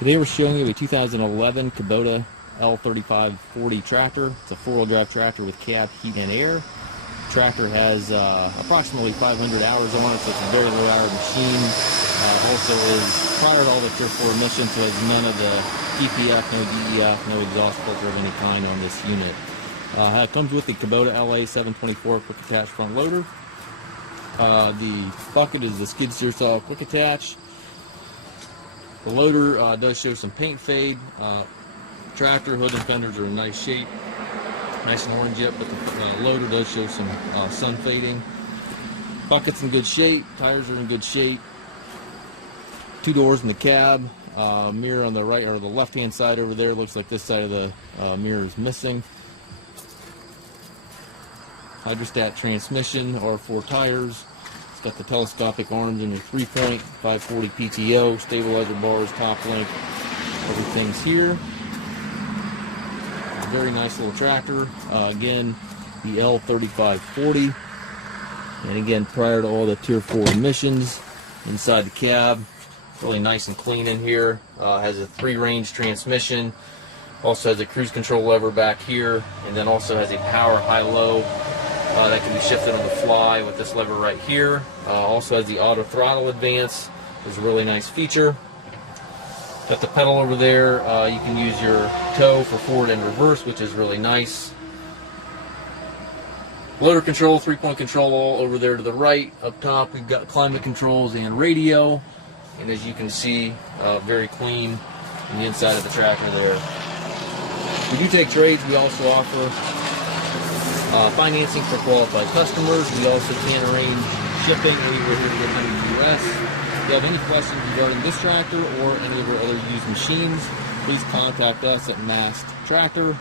Today we're showing you a 2011 Kubota L3540 tractor. It's a four-wheel drive tractor with cab, heat, and air. The tractor has approximately 500 hours on it, so it's a very low-hour machine. Also is prior to all the Tier 4 emissions, so has none of the PPF, no DEF, no exhaust filter of any kind on this unit. It comes with the Kubota LA724 quick attach front loader. The bucket is the skid steer saw quick attach. The loader does show some paint fade. Tractor hood and fenders are in nice shape, nice and orange yet, but the loader does show some sun fading. Bucket's in good shape, tires are in good shape. Two doors in the cab, mirror on the right or the left hand side over there. Looks like this side of the mirror is missing. Hydrostat transmission, R4 tires. It's got the telescopic arms and your 3-point 540 PTO, stabilizer bars, top link, everything's here. Very nice little tractor. Again, the L3540. And again, prior to all the Tier 4 emissions, inside the cab, really nice and clean in here. Has a 3-range transmission. Also has a cruise control lever back here, and then also has a power high-low that can be shifted on the fly with this lever right here. Also has the auto throttle advance. It's a really nice feature. Got the pedal over there. You can use your toe for forward and reverse, which is really nice. Loader control, 3-point control all over there to the right. Up top we've got climate controls and radio. And as you can see, very clean on the inside of the tractor there. We do take trades. We also offer financing for qualified customers. We also can arrange shipping anywhere here to 100 US. If you have any questions regarding this tractor or any of our other used machines, please contact us at masttractor.com.